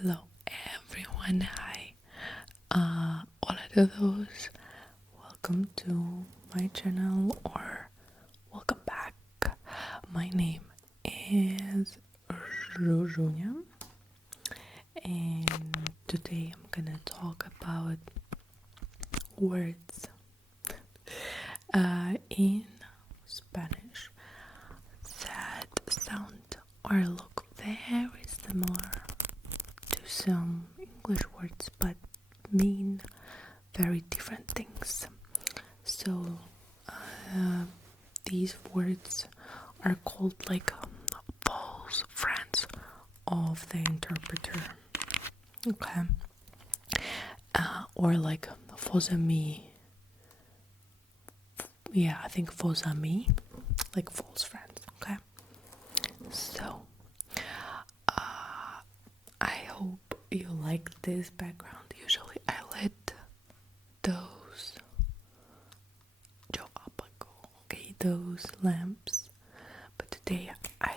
Hello everyone, hi. Hola a todos. Welcome to my channel or welcome back. My name is Rujunia and today I'm gonna talk about words in Spanish that sound or look very similar to some English words but mean very different things. So these words are called like false friends of the interpreter. Okay. Or like faux amis. Yeah, I think faux amis, like false friends. Okay. So I hope you like this background. Usually I let those those lamps, but today I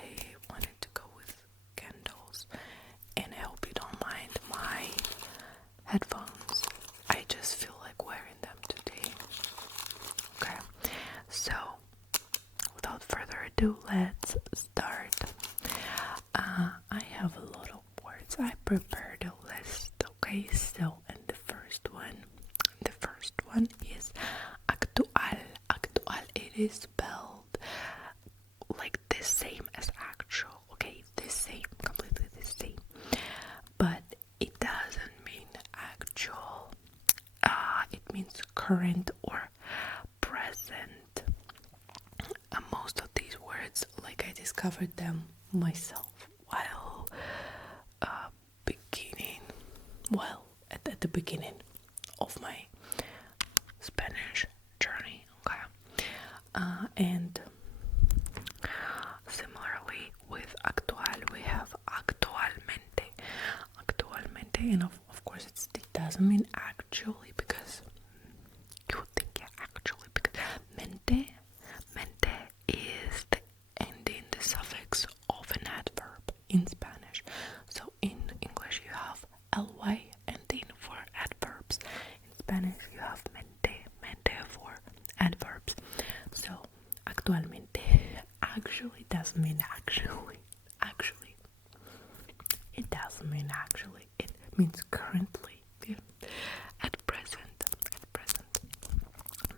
wanted to go with candles, and I hope you don't mind my headphones. I just feel like wearing them today. Okay, so without further ado, let's start. I have a lot of words. I prepared a list. Okay, so and the first one is actual. Actual. It is spelled like the same as actual. Okay, the same, completely the same. But it doesn't mean actual. It means current or present. Most of these words, like I discovered them myself while at the beginning of my Spanish journey. Okay, and similarly with actual, we have actualmente, and of course it doesn't mean actually, because you would think actually, because mente is the ending, the suffix of an adverb in Spanish. So in English you have ly ending for adverbs. In Spanish you have mente for adverbs. So actualmente actually doesn't mean actually. It doesn't mean actually. It means currently. Yeah. At present.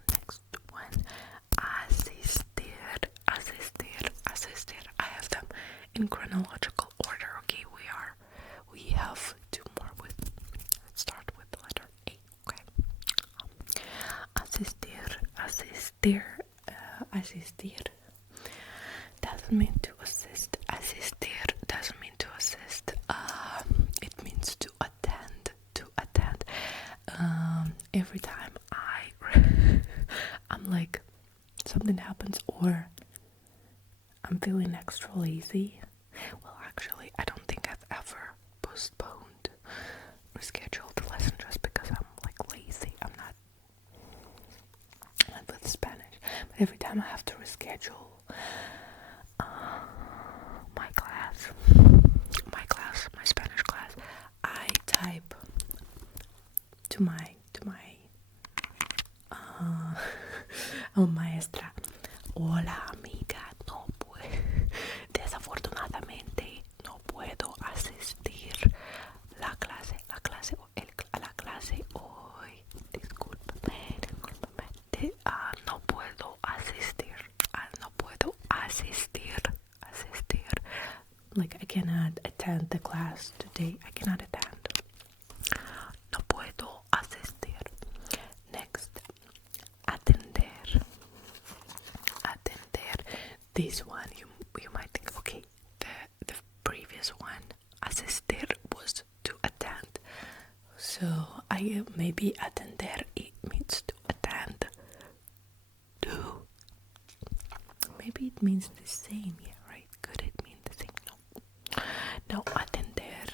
Next one. Asistir. I have them in chronological order. Okay, we have two more. Let's start with the letter A. Okay. Asistir doesn't mean to assist. Asistir doesn't mean to assist. It means to attend. Every time I'm like, something happens or I'm feeling extra lazy. Well, actually, I don't think I've ever postponed or scheduled the lesson just because I'm like lazy. I'm not with Spanish, but every time I have to reschedule my Spanish class, I type to my maestra, hola amiga, desafortunadamente no puedo asistir la clase a la clase hoy, discúlpame, no puedo asistir, like I cannot attend the class today. I cannot attend. No puedo asistir. Next, atender. This one you might think, okay, the previous one, asistir, was to attend. So maybe atender, it means to attend. Do. Maybe it means the same, yeah, right? Could it mean the same? No, atender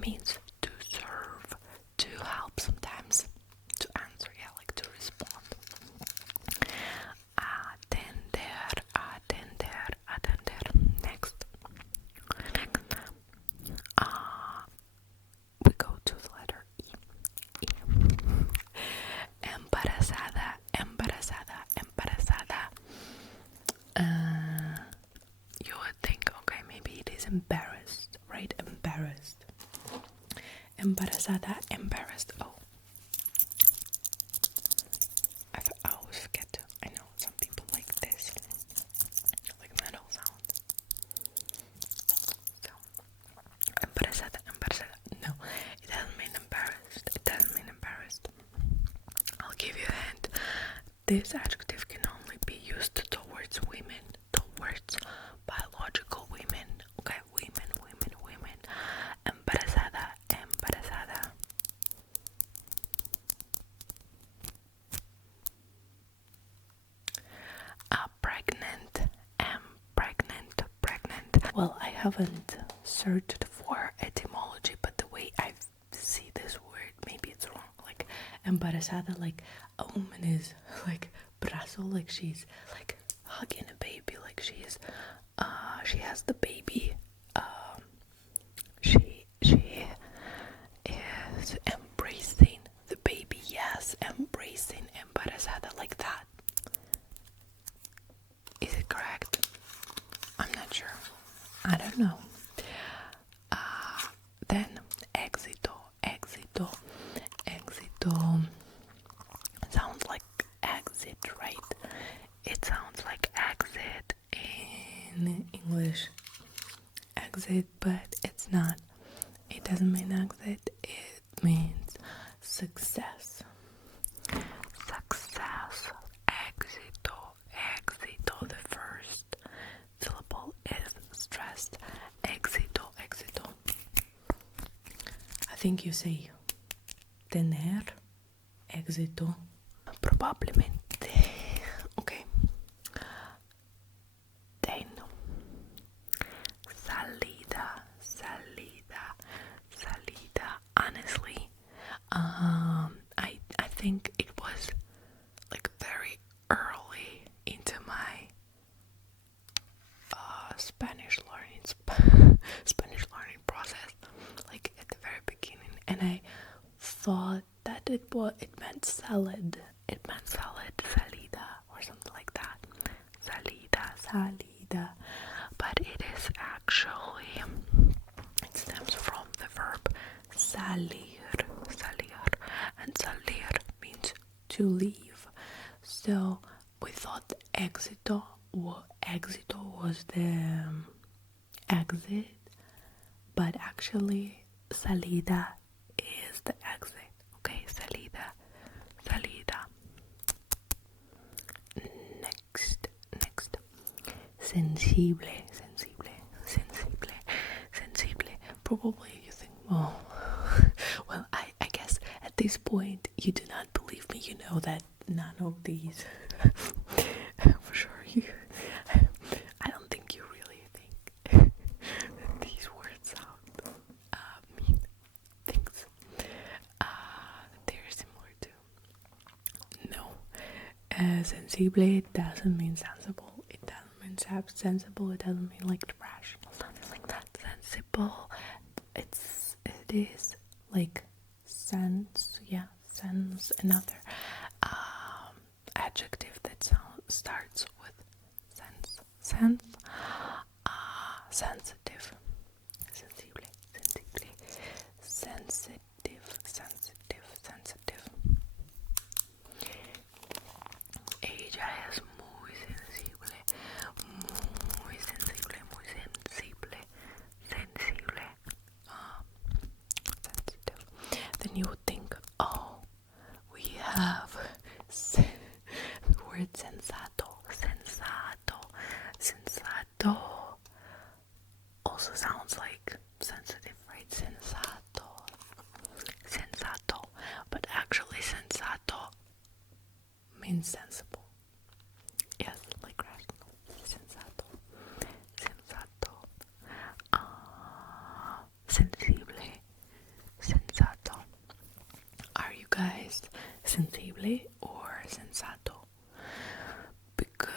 means to serve, to help sometimes, to answer, yeah, like to respond. Atender. Next. embarrassed, right? Embarrassed. Embarazada, embarrassed. Oh, I always forget to. I know some people like this, like metal sounds. So, embarazada, embarazada. No, it doesn't mean embarrassed. It doesn't mean embarrassed. I'll give you a hint. This adjective can only be used towards women, towards biological women. Okay, women, women, women. Embarazada, embarazada. Pregnant, pregnant, pregnant. Well, I haven't searched for etymology, but the way I see this word, maybe it's wrong. Like embarazada, like a woman is like brazo, like she's like hugging a baby, like she has the baby. She is embracing the baby. Yes, embracing, embarazada, like that. Is it correct? I'm not sure. I don't know. Then éxito, éxito, éxito sounds like exit, right? It sounds like exit in English. Exit, but it's not. It doesn't mean exit. It means success. Success. Éxito, éxito. The first syllable is stressed. Éxito, éxito. I think you say tener éxito. Probablemente. Okay. Then salida, salida, salida. Honestly, I think it was like very early into my Spanish learning process, like at the very beginning, and I thought that it meant salad. It meant salad, salida, or something like that. Salida, salida. But it is actually, it stems from the verb salir, salir, and salir means to leave. So we thought éxito was the exit, but actually salida is the exit. Okay, salida, salida. Next, sensible, sensible, sensible, sensible. Probably you think, well, I guess at this point you do not believe me. You know that none of these, for sure, I don't think you really think that these words sound mean things. They're similar to. No, sensible doesn't mean sensible. It doesn't mean sensible. It doesn't mean like rational. Something like that. Sensible. It is like sense. Yeah, sense. Another adjective that starts with sense. Sense. Sensitive. Sensible. Sensible. Sensitive. Sensitive. Sensitive. Ella es muy sensible. Muy sensible. Muy sensible. Sensible. Sensitive. Then you would think, oh, we have the word sensato. Sensato. Sensato also sounds like sensitive, right? Sensato. Sensato. But actually sensato means sensible. Yes, like rational. Sensato. Sensato. Sensible. Sensato. Are you guys sensible or sensato? Because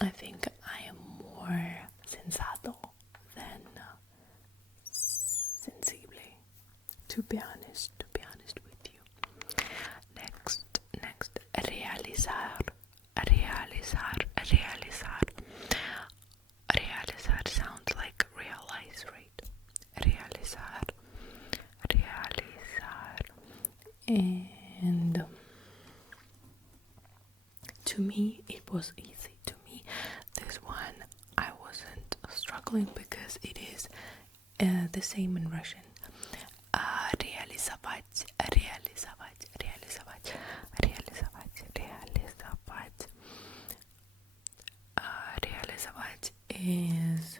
I think I am more sensato than sensible. To be honest with you. Next, realizar, realizar, realizar. And to me it was easy. To me this one I wasn't struggling because it is the same in Russian. Реализовать, реализовать, реализовать, реализовать, реализовать. Реализовать is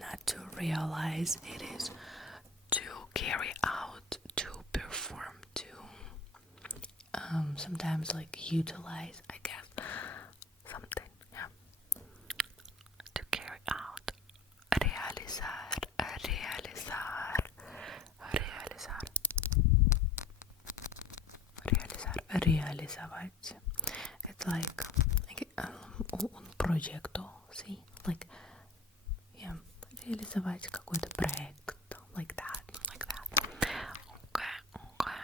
not to realize, it is to carry out, to perform, to sometimes like utilize, I guess, something, yeah. To carry out. Realizar, realizar, realizar, realizar, realizavать. It's like un proyecto, see, like, yeah, реализовать какой-то проект, like that, like that. Okay, okay.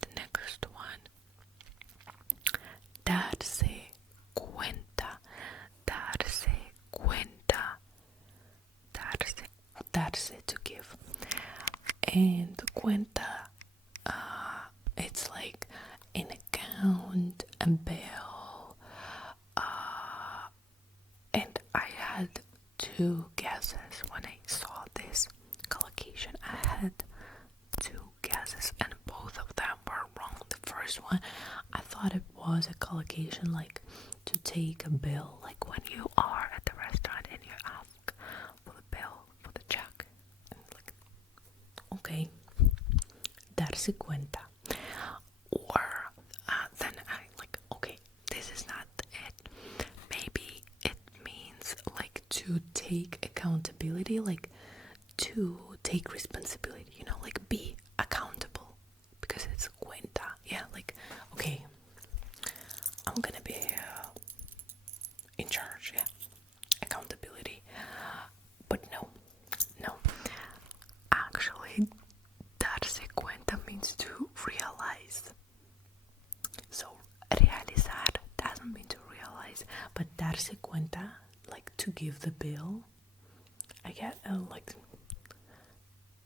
The next one. Darse cuenta, darse cuenta, darse to give, and cuenta, it's like an account, a bill, and I had two guesses when I saw this collocation. I had two guesses and both of them were wrong. The first one, I thought it was a collocation like to take a bill, like when you are at the restaurant and you ask for the bill, for the check, and like, okay, darse cuenta. Or then I like, okay, this is not it. Maybe it means like to take accountability, like to take responsibility, you know, like be accountable, because it's cuenta. Yeah, like, okay, I'm gonna be in charge, yeah, accountability. But no, actually darse cuenta means to realize. So realizar doesn't mean to realize, but darse cuenta, like to give the bill, I get like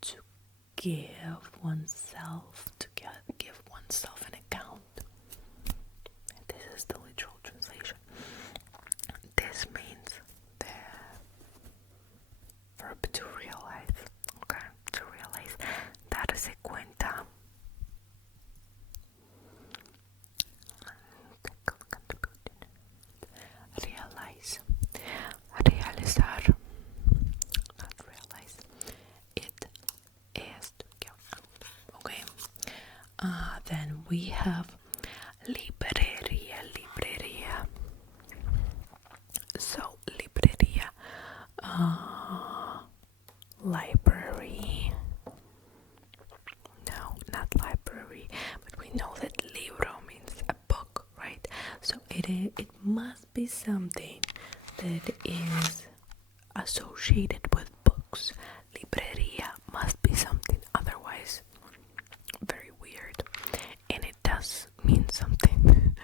to give oneself, to give oneself an account. And this is the literal translation. This means the verb to realize. Okay, to realize. Darse cuenta. Realize. Realizar. Not realize. It is to give. Okay. Then we have librería, librería. So librería, library. No, not library, but we know that libro means a book, right? So it must be something that is associated with books. Librería must be something, otherwise very weird. And it does mean something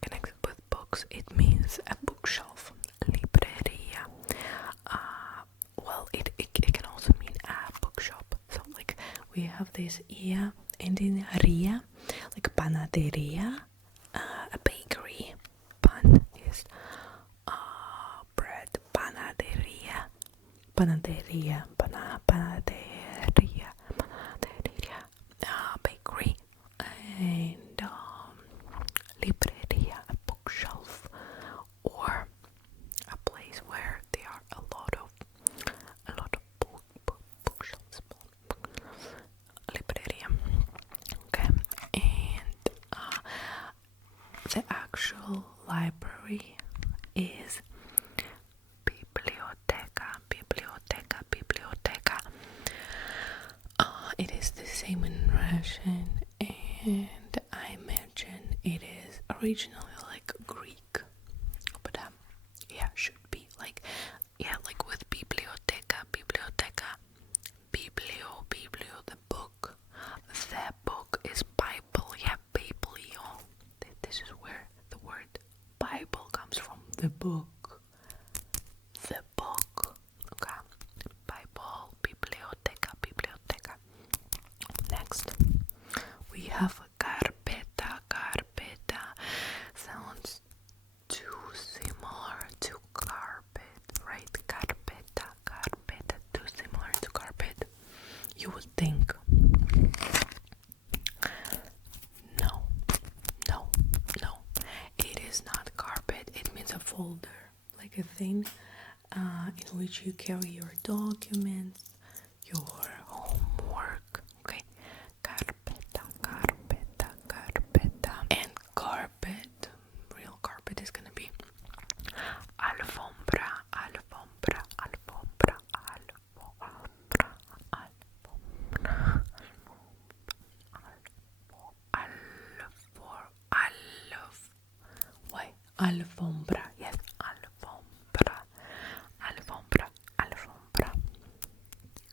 connected with books. It means a bookshelf. Librería. Well, it can also mean a bookshop. So like we have this ia ending ria, like panaderia, a bakery. Pan is bread. Panaderia, panaderia, panaderia, bakery, and libreria, a bookshelf, or a place where there are a lot of bookshelves. Libreria. Okay, and the actual library is biblioteca, biblioteca, biblioteca. It is the same in Russian, and I imagine it is originally like Greek, but yeah, should be like, yeah, like with biblioteca, biblioteca, biblio, the book is Bible, yeah, biblio. This is where the word Bible comes from, the book, okay, Bible, biblioteca, biblioteca. folder, like a thing in which you carry your documents, your homework. Okay, carpeta, carpeta, carpeta, and carpet. Real carpet is gonna be alfombra, alfombra, alfombra, alfombra, alfombra, alfombra, yes, alfombra, alfombra, alfombra,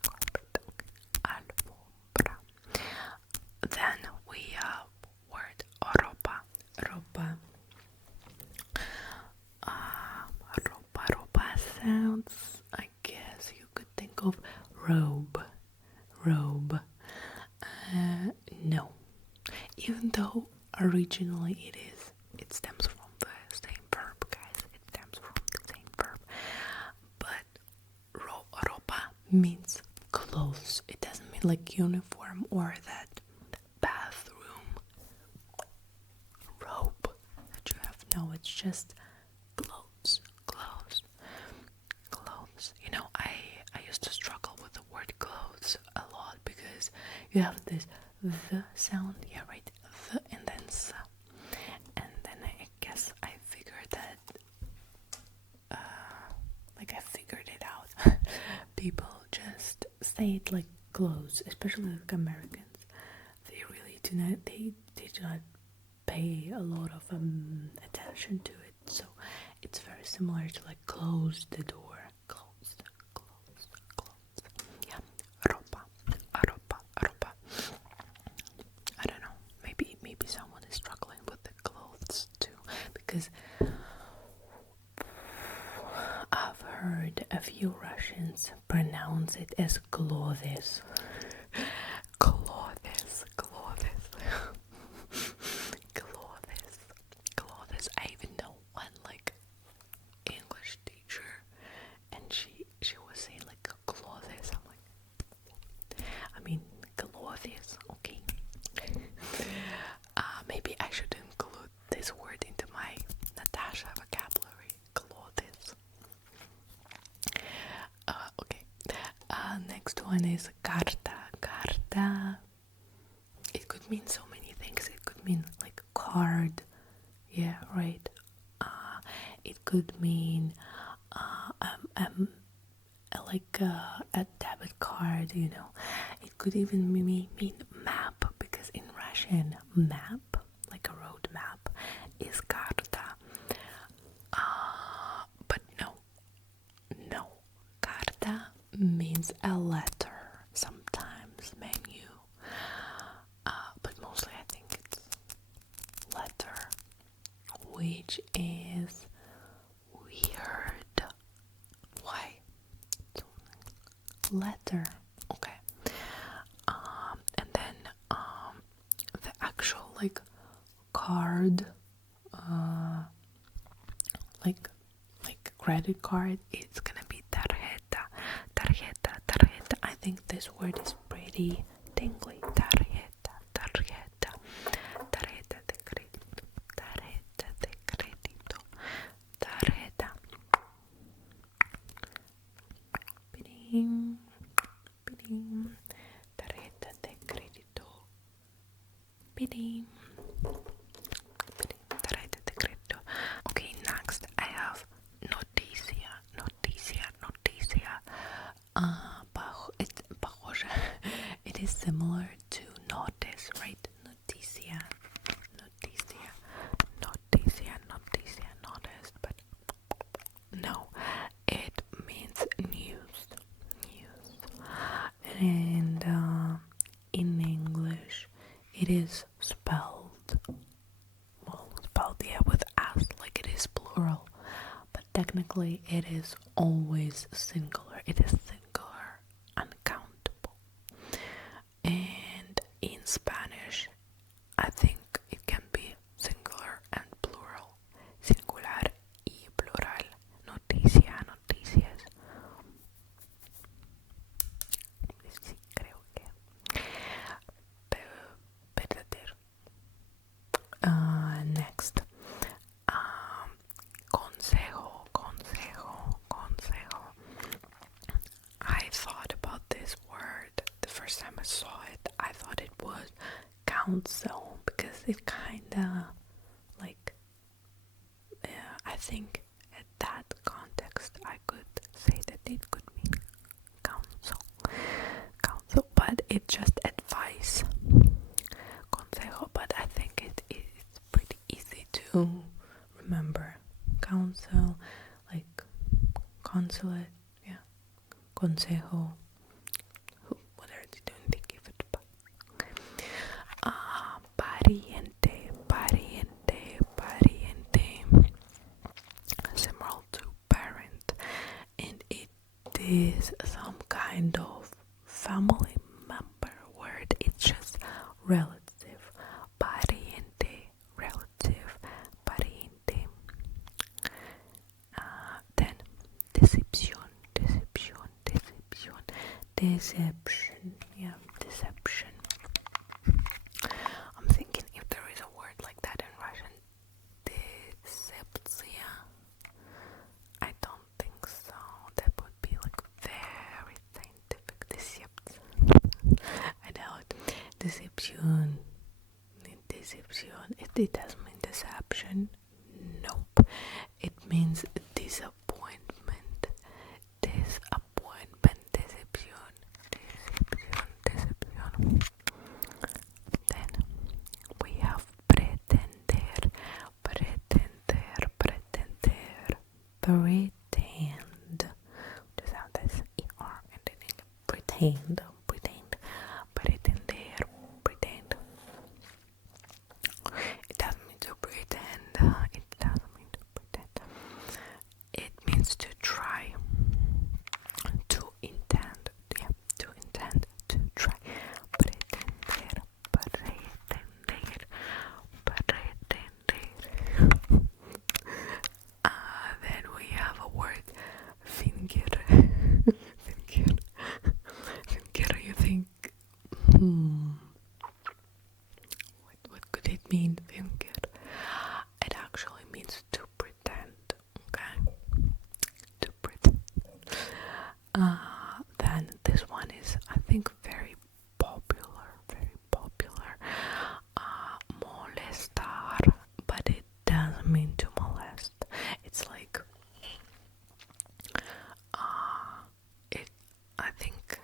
carpet, okay, alfombra. Then we have word ropa, ropa. Ropa sounds, I guess you could think of robe, robe. No, even though originally it stems from the same verb, guys. It stems from the same verb, but ropa means clothes. It doesn't mean like uniform or that bathroom robe that you have. No, it's just clothes, clothes, clothes. You know, I used to struggle with the word clothes a lot because you have this the sound, yeah, right, the and then s, and then I guess I figured that, I figured it out. People just say it like clothes, especially like Americans. They really do not. They do not pay a lot of attention to it. So it's very similar to like close the door, close, close, close. Yeah, ropa, ropa, ropa. I don't know. Maybe someone is struggling with the clothes too, because I've heard a few Russians pronounce it as clothes. Clothes, clothes. Clothes, clothes. I even know one like English teacher, and she was saying like clothes. I'm like, I mean clothes, okay. Maybe I should include this word into my Natasha vocabulary. Clothes. Okay. Next one is carta. Carta. It could mean so many things. It could mean like card. Yeah, right. It could mean like a debit card, you know. It could even mean map, because in Russian, map, like a road map, is karta. But no, karta means a letter, sometimes menu, but mostly I think it's letter, which is weird. Why? Letter, okay. And then the actual like card, like credit card, it's gonna be tarjeta, tarjeta, tarjeta. I think this word is pretty tingly. Tarjeta, tarjeta, tarjeta de crédito, tarjeta de crédito, tarjeta. Pidim, pidim, tarjeta de crédito. Pidim, pidim, tarjeta de crédito. Okay, next I have noticia, noticia, noticia. It is similar to notice, right? Noticia, noticia, noticia, noticia, notice, but no, it means news, news. And in English, it is spelled, yeah, with s, like it is plural, but technically it is always singular. It is singular, uncountable. And in Spanish, I think it can be singular and plural. Singular y plural. Noticia, noticias. Sí, creo que. Verdadero. Next. Consejo. counsel, because it kinda like, I think at that context I could say that it could mean counsel, but it's just advice, consejo, but I think it is pretty easy to remember. Counsel, like consulate, yeah, consejo, what are they doing? They give it back. Pariente, similar to parent, and it is some kind of family member word. It's just relative. Pariente, relative, pariente. Then deception. Yeah, deception. I'm thinking if there is a word like that in Russian. Decepция. I don't think so. That would be like very scientific. Deception. I know it. Deception. It doesn't mean deception. Nope. It means disappointment. Deception. Then we have pretender. Pretend. Just have this ER and then pretend. Pretender. Pretend. It doesn't mean to pretend. It means to try. To intend. Yeah, to intend. To try. Pretender. Then we have a word, finger. Finger, you think, what could it mean, finger? It actually means to pretend, okay? To pretend. Then this one is, I think, very popular. Molestar, but it doesn't mean to molest. It's like, I think,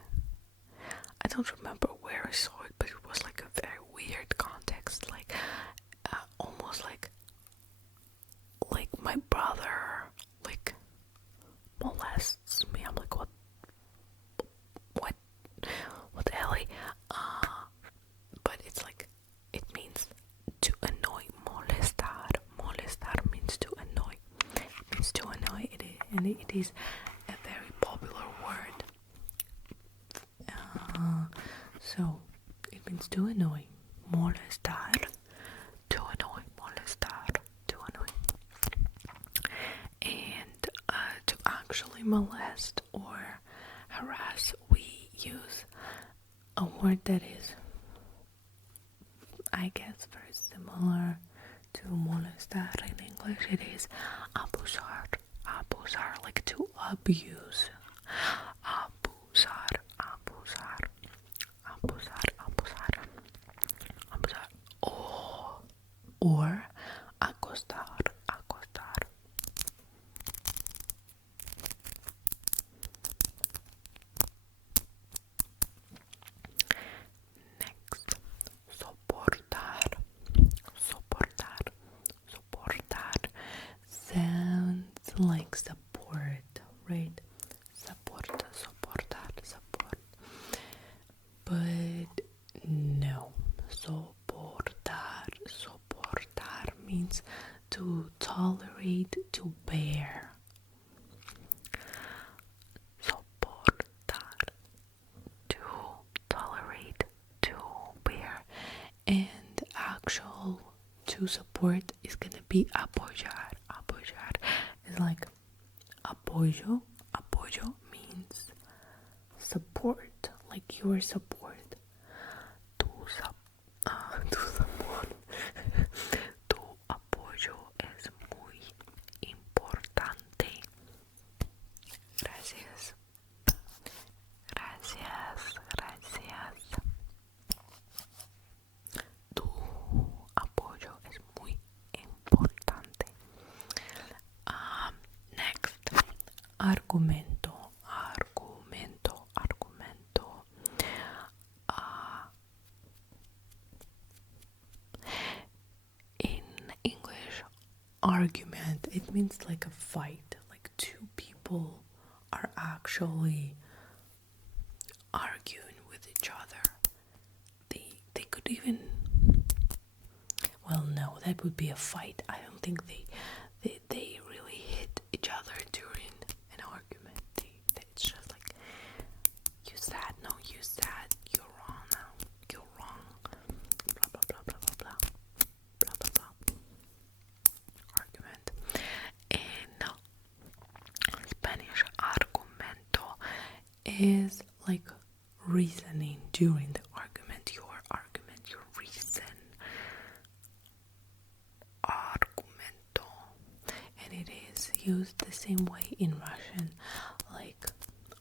I don't remember where I saw it, but it was like a very weird context, like, almost like my brother, like, molests me. I'm like, what, Ellie? But it's like, it means to annoy. Molestar means to annoy. And it is a very popular word. So it means to annoy. Molestar. To annoy. Molestar. To annoy. And to actually molest or harass, we use a word that is, I guess, very similar to molestar in English. It is abusar, like to abuse. Abusar. Or acostar. Next, soportar. Sounds like support, right? Soportar. But no, soportar means to tolerate, to bear. Soportar, to tolerate, to bear. And actual to support is gonna be apoyar. It's like apoyo means support, like your support. Tu apoyo es muy importante. Gracias. Tu argumento, argumento, argumento. In English, argument, it means like a fight, like two people are actually arguing with each other. They could even, well, no, that would be a fight. I don't think they really hit each other during an argument. It's just like, you said, no, you said, you're wrong, no, you're wrong, blah blah blah blah blah blah blah blah blah. Argument. In Spanish, argumento is like reasoning during the argument, your reason. Argumento. And it is used the same way in Russian. Like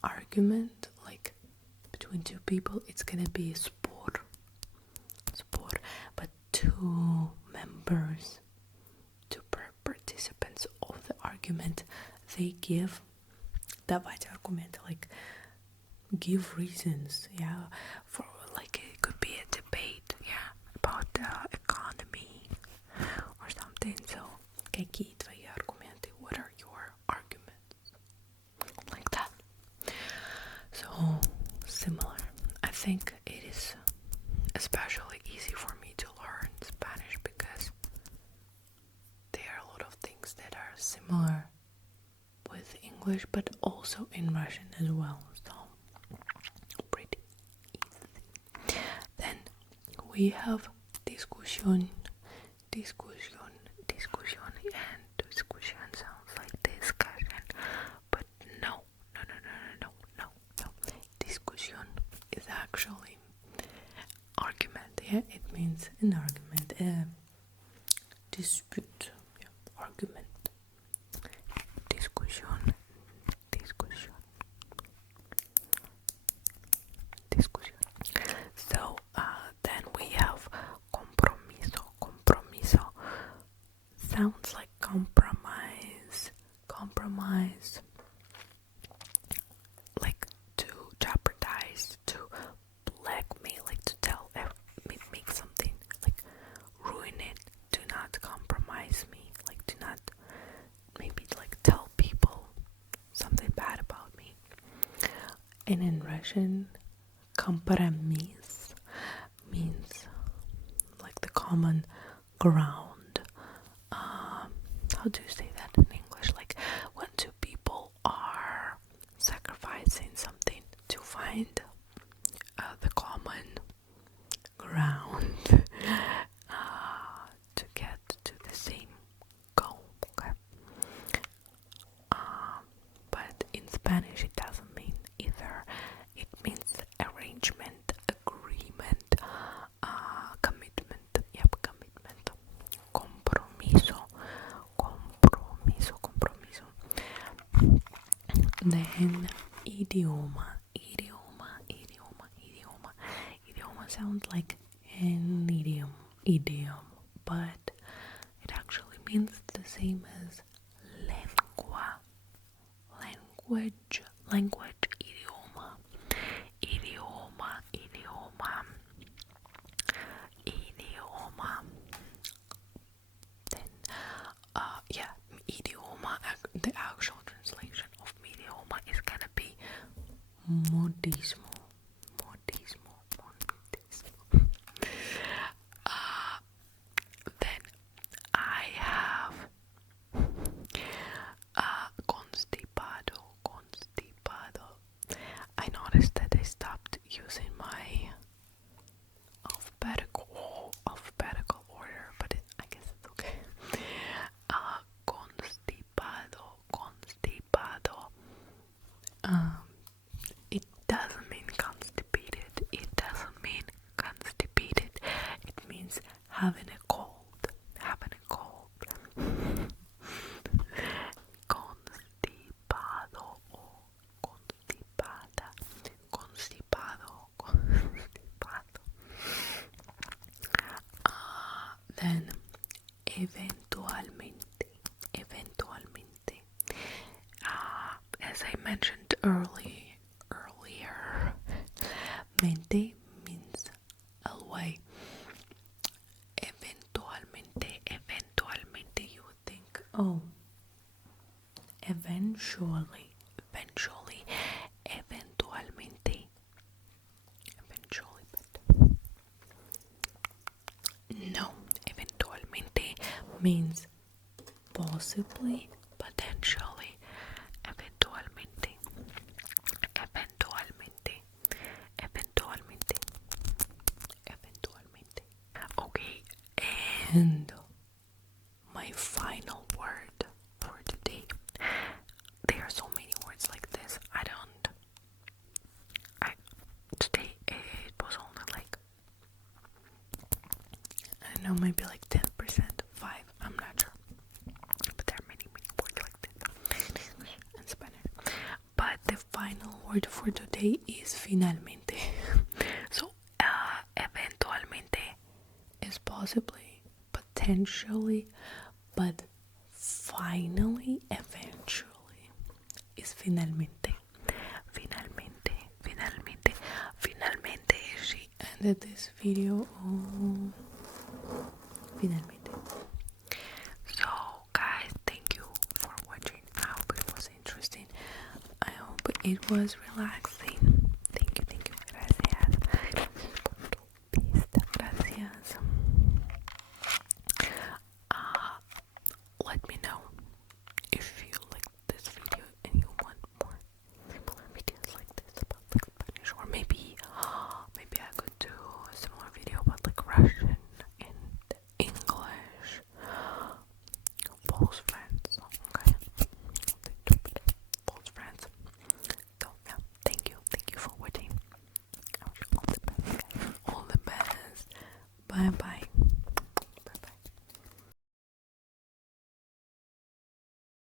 argument, like between two people, it's gonna be spor. But two members, two participants of the argument, they give давать аргументы, like give reasons, yeah, for like it could be a debate, yeah, about the economy or something. So какие твои аргументы? What are your arguments? Like that. So similar. I think it is especially easy for me to learn Spanish because there are a lot of things that are similar with English, but also in Russian as well. So pretty easy. Then we have discussion, and discussion sounds like discussion, but no. Discussion is actually argument. Yeah, it means an argument, a dispute, yeah, argument. Discussion. So then we have compromiso. Sounds like compromise, like to jeopardize, to blackmail, like to tell, make something, like ruin it. Do not compromise me, like do not, maybe like tell people something bad about me. And in Russian, компромисс means like the common ground. How do you say that in English? Like when two people are sacrificing something to find the common ground to get to the same goal. Okay. But in Spanish it doesn't mean either. It means arrangement, agreement, commitment. Yep, commitment. Compromiso. Then idioma sounds like an idiom, but it actually means the same as lengua, language, idioma. Then idioma, the actual translation of idioma is gonna be modismo. Then I have constipado. I noticed that I stopped using my alphabetical order, but I guess it's okay. Constipado. It doesn't mean constipated. It means having a cold. Constipado o constipada. Constipado. Then eventualmente. As mentioned earlier, mente means always. Eventualmente you would think, oh, eventually, eventualmente, but no, eventualmente means possibly, potentially, eventualmente, eventualmente, eventualmente, eventualmente. Okay, and my final word for today. There are so many words like this. Today it was only like, I don't know, maybe like 10%, 5, I'm not sure. But there are many words like this in Spanish. But the final word for today is finalmente. So, eventualmente is possibly, potentially, but finally, eventually is finalmente. Finalmente, she ended this video. Oh, finalmente. So, guys, thank you for watching. I hope it was interesting. I hope it was relaxing. Thank you. Gracias. Gracias. Let me know if you like this video and you want more similar videos like this about like Spanish, or maybe I could do a similar video about like Russian and English. False friends, okay? False friends. So yeah, thank you for watching. I wish you all the best, guys. All the best. Bye bye.